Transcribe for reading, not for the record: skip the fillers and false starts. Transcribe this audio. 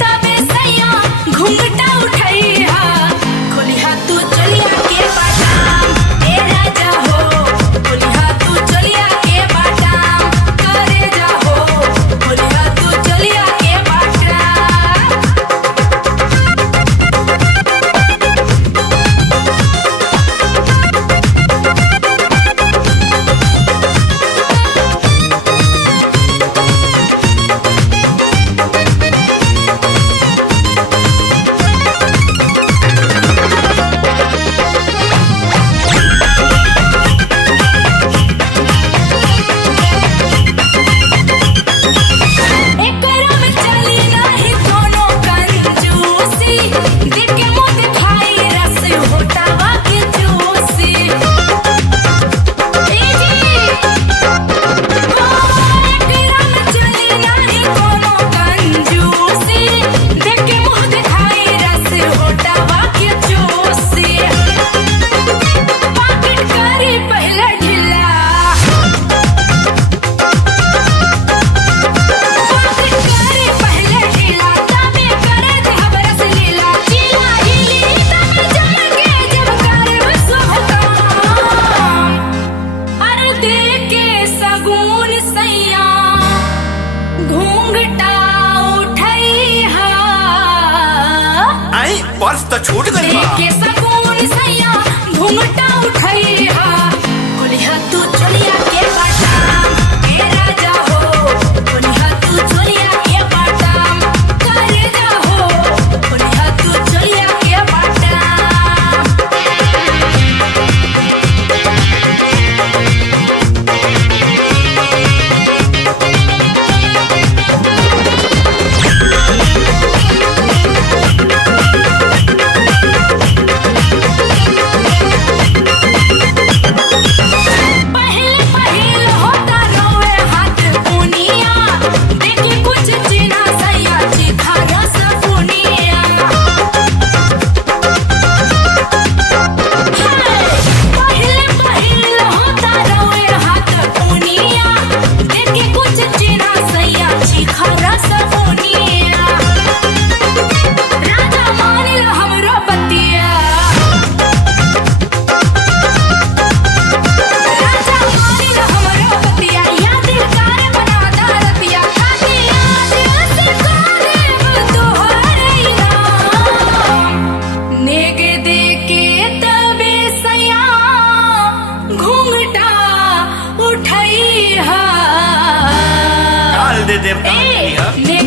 तबे सैया घूंघटा उठैया खोलिहा तू चलिया के बाटाम ए राजा हो खोलिहा तू चलिया के बाटाम करे जा हो खोलिहा तू चलिया के बाटाम। एकरा में चली नाही कोनो कंजूसी देख के मुंह दिखाई रस होटावा के जूसी ए जी एकरा में चली नाही कोनो कंजूसी देख के मुंह दिखाई रस होटावा के जूसी पाकिट करी पहले ढिला करे पहले ढीला तबे करे धबरस लीला चीला हिली तबे जागे जब करे बसोता अरे देके सगुन सैया घूंघटा उठैहा आई पर्स तो छूट गई बा। देके सगुन सैया घूंघटा उठैहा खोलिहा तू चलिया के बाटाम ए राजा हो खोलिहा तू चलिया के बाटाम करे जा हो खोलिहा तू चलिया के बाटाम। पहले पहिल होता रोए हाथ पुनिया देखी कुछ चिन्हा सैया चिखा रस पुनिया पहले पहिल होता रोए हाथ पुनिया देखी कुछ चिन्हा सैया चिखा रस पुनिया राजा मानिल हमरो बतिया राजा मानिल हमरो बतिया या दिलदार बनाता रतिया खाती आज से कादेव तोहरे नाम नेग देके तबे सैया घूंघटा उठैहा डाल दे देवता ए